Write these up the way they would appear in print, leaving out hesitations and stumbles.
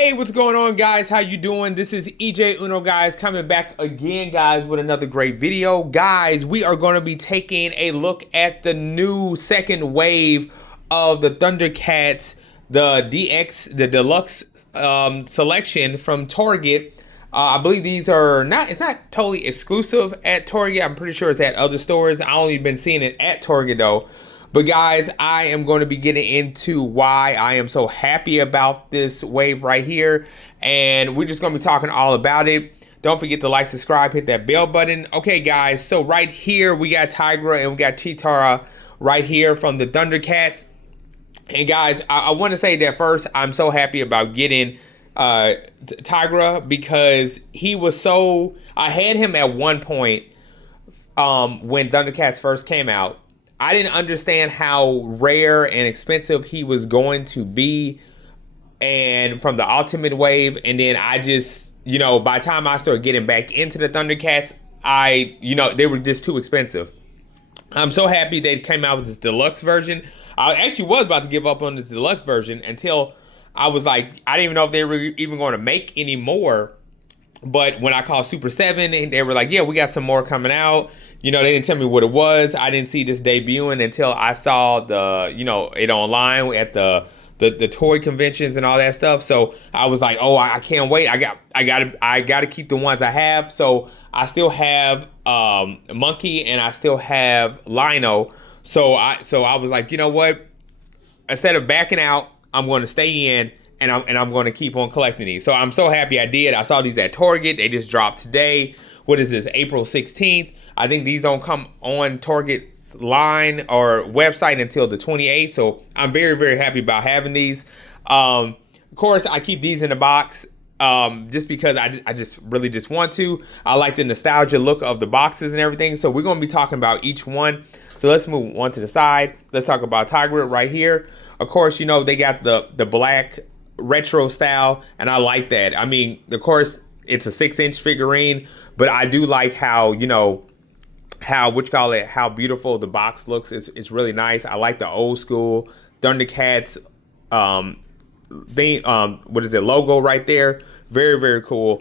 Hey, what's going on, guys? How you doing? This is EJ Uno, guys, coming back again, guys, with another great video. Guys, we are going to be taking a look at the new second wave of the Thundercats, the DX, the deluxe selection from Target. I believe these are it's not totally exclusive at Target. I'm pretty sure it's at other stores. I only been seeing it at Target, though. But guys, I am going to be getting into why I am so happy about this wave right here. And we're just going to be talking all about it. Don't forget to like, subscribe, hit that bell button. Okay, guys, so right here, we got Tigra and we got T-Tara right here from the Thundercats. And guys, I want to say that first, I'm so happy about getting Tigra because he was so... I had him at one point when Thundercats first came out. I didn't understand how rare and expensive he was going to be, and from the Ultimate Wave, and then I just, by the time I started getting back into the Thundercats, they were just too expensive. I'm so happy they came out with this deluxe version. I actually was about to give up on this deluxe version until I was like, I didn't even know if they were even going to make any more. But when I called Super 7, and they were like, yeah, we got some more coming out. They didn't tell me what it was. I didn't see this debuting until I saw the, it online at the toy conventions and all that stuff. So I was like, oh, I can't wait. I gotta keep the ones I have. So I still have Monkey and I still have Lino. So I was like, you know what? Instead of backing out, I'm going to stay in. And I'm going to keep on collecting these. So I'm so happy I did. I saw these at Target. They just dropped today. What is this? April 16th. I think these don't come on Target's line or website until the 28th. So I'm very, very happy about having these. Of course, I keep these in the box just because I just really just want to. I like the nostalgia look of the boxes and everything. So we're going to be talking about each one. So let's move one to the side. Let's talk about Tigra right here. Of course, they got the black retro style, and I like that. I mean, of course, it's a 6-inch figurine, but I do like how how beautiful the box looks. It's really nice. I like the old school Thundercats logo right there. Very, very cool.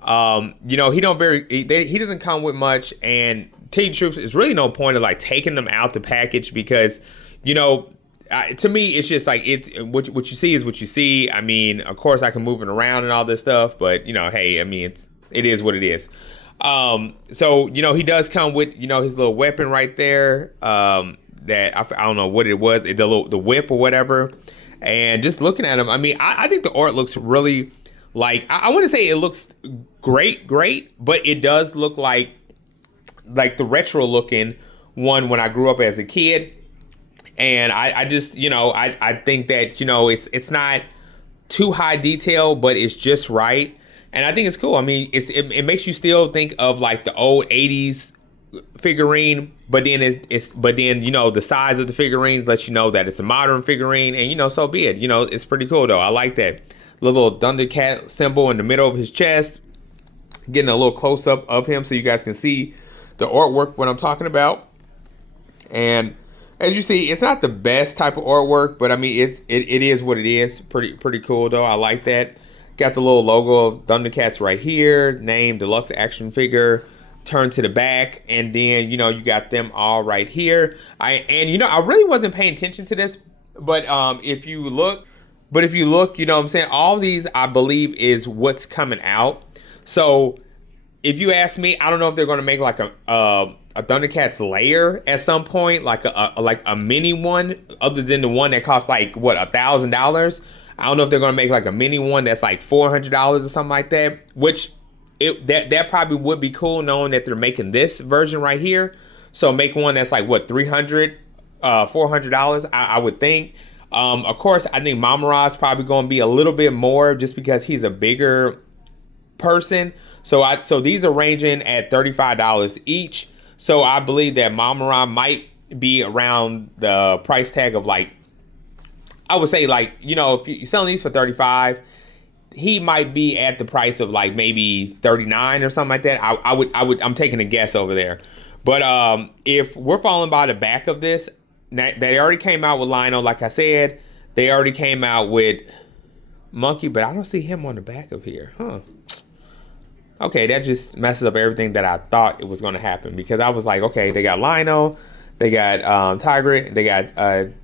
He doesn't come with much, and Team Troops, is really no point of like taking them out the package because to me, it's just like what you see is what you see. I mean, of course, I can move it around and all this stuff, but hey, I mean, it is what it is. So he does come with his little weapon right there. That I don't know what it was, the whip or whatever. And just looking at him, I mean, I think the art looks really like I want to say it looks great, but it does look like the retro looking one when I grew up as a kid. And I just, I think that, it's not too high detail, but it's just right. And I think it's cool. I mean, it makes you still think of like the old 80s figurine, but then the size of the figurines lets you know that it's a modern figurine, and so be it. It's pretty cool though. I like that little Thundercat symbol in the middle of his chest. Getting a little close up of him so you guys can see the artwork, what I'm talking about. And as you see, it's not the best type of artwork, but I mean, it is what it is. Pretty cool though. I like that. Got the little logo of Thundercats right here. Name, deluxe action figure. Turn to the back, and then you got them all right here. I really wasn't paying attention to this, but if you look, what I'm saying, all these I believe is what's coming out. So if you ask me, I don't know if they're going to make like a Thundercats layer at some point, like a mini one, other than the one that costs like what, $1,000. I don't know if they're going to make like a mini one that's like $400 or something like that. Which that probably would be cool, knowing that they're making this version right here. So make one that's like what, $300, $400, I would think. Of course, I think Mamara's probably going to be a little bit more just because he's a bigger person. So these are ranging at $35 each. So I believe that Mamara might be around the price tag of like, I would say like, if you're selling these for $35, he might be at the price of like maybe $39 or something like that. I'm taking a guess over there. But if we're following by the back of this, they already came out with Lino, like I said. They already came out with monkey, but I don't see him on the back of here. Huh. Okay, that just messes up everything that I thought it was going to happen, because I was like, okay, they got Lino, they got Tiger, they got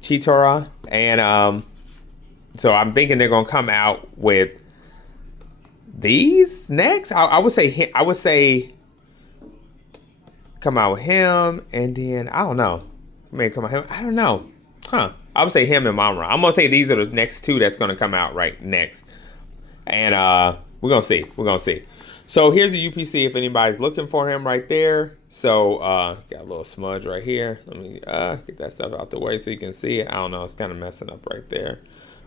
Cheetora, and so I'm thinking they're going to come out with these next. I would say come out with him, and then I don't know. Maybe come out with him. I don't know. Huh. I would say him and Mamra. I'm gonna say these are the next two that's gonna come out right next. And we're gonna see. We're gonna see. So here's the UPC if anybody's looking for him right there. So got a little smudge right here. Let me get that stuff out the way so you can see it. I don't know, it's kind of messing up right there.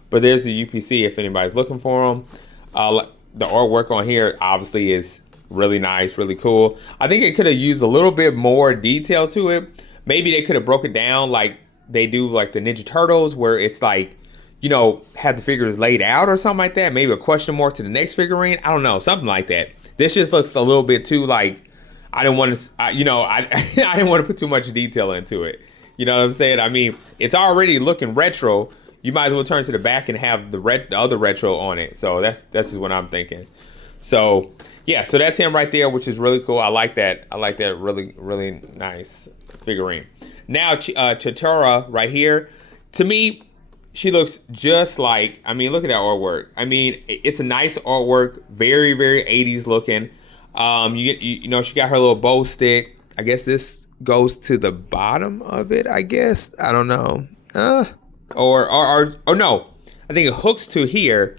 But there's the UPC if anybody's looking for him. The artwork on here obviously is really nice, really cool. I think it could have used a little bit more detail to it. Maybe they could have broke it down like they do like the Ninja Turtles, where it's like, you know, have the figures laid out or something like that. Maybe a question mark to the next figurine. I don't know, something like that. This just looks a little bit too like, I didn't want to, I didn't want to put too much detail into it. You know what I'm saying? I mean, it's already looking retro. You might as well turn to the back and have the other retro on it. So that's just what I'm thinking. So yeah, so that's him right there, which is really cool. I like that. I like that. Really, really nice figurine. Now Cheetora right here, to me, she looks just like, I mean, look at that artwork. I mean, it's a nice artwork, very, very 80s looking. You know, she got her little bow stick. I guess this goes to the bottom of it, I guess. I don't know. Or no, I think it hooks to here.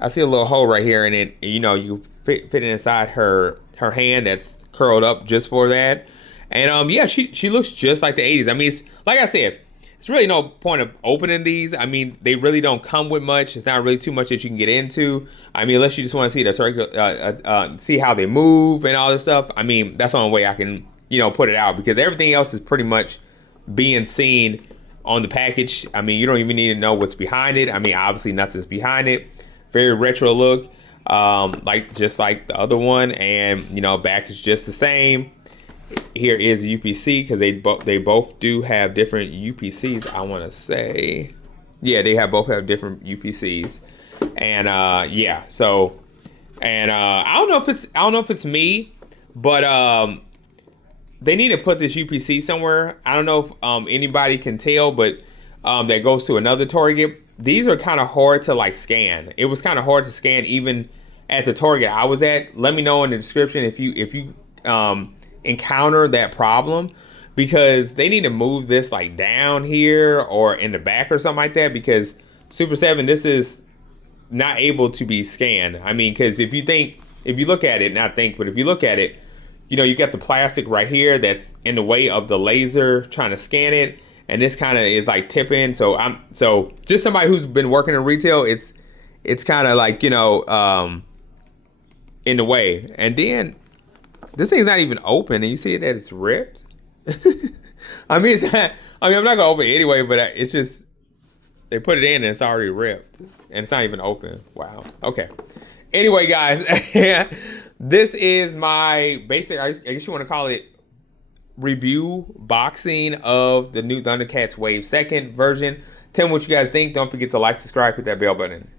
I see a little hole right here, and it, you know, you fit it inside her hand that's curled up just for that. And yeah, she looks just like the 80s. I mean, it's, like I said, it's really no point of opening these. I mean, they really don't come with much. It's not really too much that you can get into. I mean, unless you just want to see the see how they move and all this stuff. I mean, that's the only way I can, you know, put it out, because everything else is pretty much being seen on the package. I mean, you don't even need to know what's behind it. I mean, obviously nothing's behind it. Very retro look, just like the other one, and you know, back is just the same. Here is UPC, because they both do have different UPCs. I want to say, yeah, they both have different UPCs, and yeah. So, and I don't know if it's me, but they need to put this UPC somewhere. I don't know if anybody can tell, but that goes to another Target. These are kind of hard to like scan. It was kind of hard to scan even at the Target I was at. Let me know in the description if you encounter that problem, because they need to move this like down here or in the back or something like that, because Super 7, this is not able to be scanned. I mean, because if you look at it, but if you look at it, you know, you got the plastic right here that's in the way of the laser trying to scan it, and this kind of is like tipping. So just somebody who's been working in retail, it's kind of like, you know, in the way. And then this thing's not even open, and you see that it's ripped. I mean, I'm not gonna open it anyway, but it's just, they put it in and it's already ripped, and it's not even open. Wow. Okay. Anyway, guys, this is my basic, I guess you want to call it, review boxing of the new Thundercats Wave 2nd version. Tell me what you guys think. Don't forget to like, subscribe, hit that bell button.